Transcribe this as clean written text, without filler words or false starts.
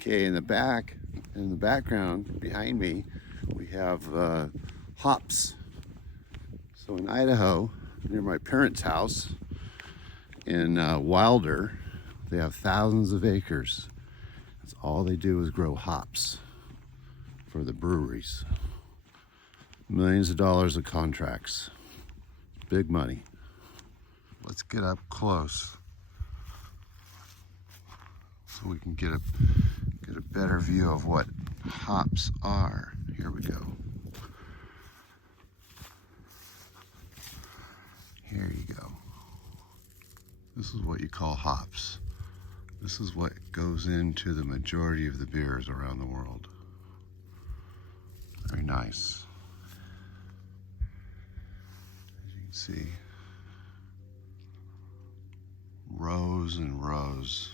Okay, in the background behind me, we have hops. So in Idaho, near my parents' house in Wilder, they have thousands of acres. That's all they do is grow hops for the breweries. Millions of dollars of contracts. Big money. Let's get up close so we can get a better view of what hops are. Here we go. Here you go. This is what you call hops. This is what goes into the majority of the beers around the world. Very nice. As you can see, rows and rows